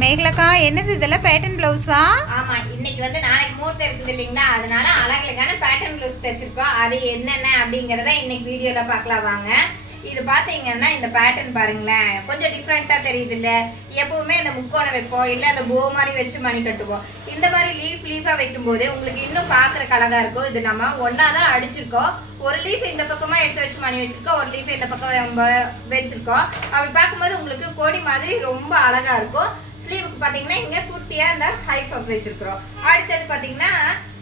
மேகலக்கா என்னது இதெல்லாம் பேட்டர்ன் பிளவுஸா? ஆமா, இன்னைக்கு வந்து நாளைக்கு முகூர்த்தம் இருக்குது இல்லைங்களா, அதனால அழகழகான பேட்டர்ன் பிளவுஸ் தைச்சிருக்கோம். அது என்னென்ன அப்படிங்கறத இன்னைக்கு வீடியோல பார்க்கலாம் வாங்க. இது பாத்தீங்கன்னா இந்த பேட்டர்ன் பாருங்களேன், கொஞ்சம் டிஃப்ரெண்டா தெரியுது இல்ல. எப்பவுமே அந்த முக்கோணம் வைப்போம், இல்ல அந்த போ மாதிரி வச்சு மணி கட்டுவோம். இந்த மாதிரி லீஃபா வைக்கும் போது உங்களுக்கு இன்னும் பாக்குறதுக்கு அழகா இருக்கும். இது நம்ம ஒன்னாதான் அடிச்சிருக்கோம். ஒரு லீஃப் இந்த பக்கமா எடுத்து வச்சு மணி வச்சிருக்கோம், ஒரு லீஃப் இந்த பக்கம் வச்சிருக்கோம். அப்படி பார்க்கும்போது உங்களுக்கு கோடி மாதிரி ரொம்ப அழகா இருக்கும். ஸ்லீவுக்கு பாத்தீங்கன்னா இங்க குட்டியா இந்த ஹை பப் வச்சிருக்கிறோம். அடுத்தது பாத்தீங்கன்னா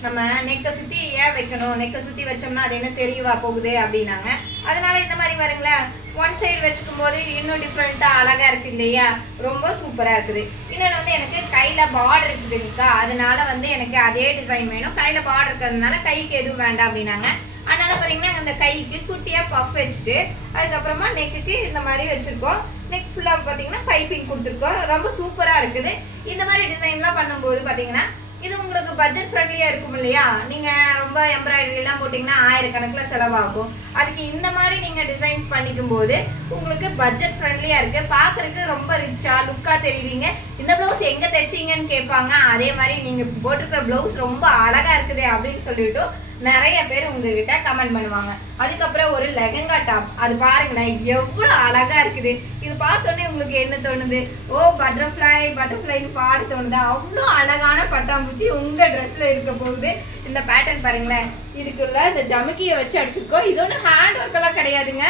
நம்ம நெக்க சுத்தி ஏன் வைக்கணும், நெக்க சுத்தி வச்சோம்னா அது என்ன தெரியவா போகுது அப்படின்னாங்க. அதனால இந்த மாதிரி வருங்களேன், ஒன் சைடு வச்சுக்கும் போது இன்னும் டிஃப்ரெண்டா அழகா இருக்கு இல்லையா, ரொம்ப சூப்பரா இருக்குது. இன்னொன்று வந்து எனக்கு கையில பார்டர் இருக்குதுக்கா, அதனால வந்து எனக்கு அதே டிசைன் வேணும். கையில பார்டர் இருக்கிறதுனால கைக்கு எதுவும் வேண்டாம் அப்படின்னாங்க. அதனால பாத்தீங்கன்னா இந்த கைக்கு குட்டியா பஃப் வச்சுட்டு அதுக்கப்புறமா நெக்குக்கு இந்த மாதிரி வச்சிருக்கோம். நெக் ஃபுல்லா பாத்தீங்கன்னா பைப்பிங் கொடுத்துருக்கோம். ரொம்ப சூப்பரா இருக்குது. இந்த மாதிரி டிசைன்லாம் பண்ணும்போது பாத்தீங்கன்னா இது உங்களுக்கு பட்ஜெட் ஃப்ரெண்ட்லியா இருக்கும் இல்லையா. நீங்க ரொம்ப எம்ப்ராய்டரி எல்லாம் போட்டீங்கன்னா ஆயிரக்கணக்கில் செலவாகும். அதுக்கு இந்த மாதிரி நீங்க டிசைன்ஸ் பண்ணிக்கும் போது உங்களுக்கு பட்ஜெட் ஃப்ரெண்ட்லியா இருக்கு. பாக்குறதுக்கு ரொம்ப ரிச்சா லுக்கா தெரிவிங்க. இந்த பிளவுஸ் எங்க தைச்சீங்கன்னு கேட்பாங்க. அதே மாதிரி நீங்க போட்டிருக்கிற பிளவுஸ் ரொம்ப அழகா இருக்குது அப்படின்னு சொல்லிட்டு நிறைய பேர் உங்ககிட்ட கமெண்ட் பண்ணுவாங்க. அதுக்கப்புறம் ஒரு லெஹங்கா டாப், அது பாருங்களேன் எவ்வளவு அழகா இருக்குது. இது பார்த்தோன்னே உங்களுக்கு என்ன தோணுது? ஓ பட்டர்ஃபிளைன்னு பாட தோணுது. அவ்வளோ அழகான பட்டாம்பூச்சி உங்க ட்ரெஸ்ல இருக்க போகுது. இந்த பேட்டர்ன் பாருங்களேன், இதுக்குள்ள இந்த ஜமுக்கிய வச்சு அடிச்சிருக்கோம். இது ஒன்றும் ஹேண்ட் ஒர்க் எல்லாம் கிடையாதுங்க,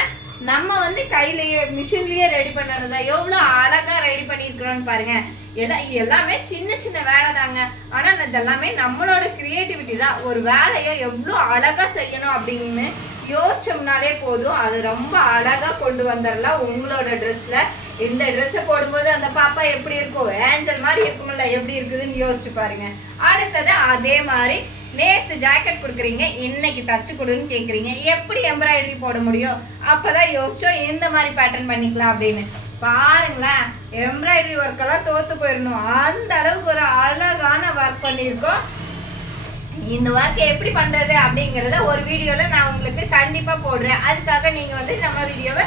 நம்ம வந்து கையிலேயே மிஷின்லயே ரெடி பண்ணதுதான். எவ்வளவு அழகா ரெடி பண்ணிருக்கிறோம்னு பாருங்க. எல்லாமே சின்ன சின்ன வேலை தாங்க, ஆனா இதெல்லாமே நம்மளோட கிரியேட்டிவிட்டி தான். ஒரு வேலையை எவ்வளவு அழகா செய்யணும் அப்படின்னு யோசிச்சோம்னாலே போதும், அது ரொம்ப அழகா கொண்டு வந்துடலாம் உங்களோட ட்ரெஸ்ல. இந்த ட்ரெஸ்ஸை போடும்போது அந்த பாப்பா எப்படி இருக்கும், ஏஞ்சல் மாதிரி இருக்கும்ல, எப்படி இருக்குதுன்னு யோசிச்சு பாருங்க. அடுத்தது அதே மாதிரி நேத்து ஜாக்கெட் கொடுக்குறீங்க, இன்னைக்கு தச்சு கொடுன்னு கேக்குறீங்க. எப்படி எம்ப்ராய்டரி போட முடியும்? அப்பதான் யோசிச்சோம் இந்த மாதிரி பேட்டர்ன் பண்ணிக்கலாம் அப்படின்னு. பாருங்களேன், எம்ப்ராய்டரி ஒர்க் எல்லாம் தோத்து போயிடணும், அந்த அளவுக்கு ஒரு அழகான ஒர்க் பண்ணிருக்கோம். இந்த ஒர்க் எப்படி பண்றது அப்படிங்கறத ஒரு வீடியோல நான் உங்களுக்கு கண்டிப்பா போடுறேன். அதுக்காக நீங்க வந்து நம்ம வீடியோவை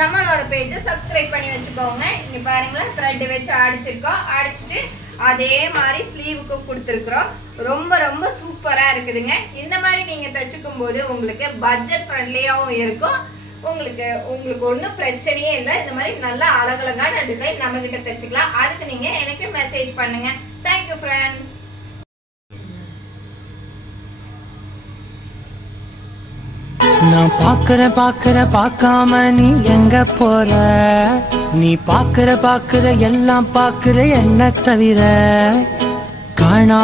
நம்மளோட பேஜை சப்ஸ்கிரைப் பண்ணி வச்சுக்கோங்க. இங்க பாருங்களேன், த்ரெட் வச்சு அடிச்சிருக்கோம். அடிச்சுட்டு அதே மாதிரி ஸ்லீவுக்கு கொடுத்துருக்குறோம். ரொம்ப ரொம்ப சூப்பரா இருக்குதுங்க. இந்த மாதிரி நீங்க தச்சுக்கும் போது உங்களுக்கு பட்ஜெட் ஃப்ரெண்ட்லியாவும் இருக்கும். உங்களுக்கு ஒன்றும் பிரச்சனையே இல்லை. இந்த மாதிரி நல்லா அழகழகான டிசைன் நம்ம கிட்ட தச்சுக்கலாம். அதுக்கு நீங்க எனக்கு மெசேஜ் பண்ணுங்க. Thank you friends. நான் பாக்குற பார்க்காம நீ எங்க போற? நீ பாக்குற எல்லாம் பாக்குற என்ன தவிர காணா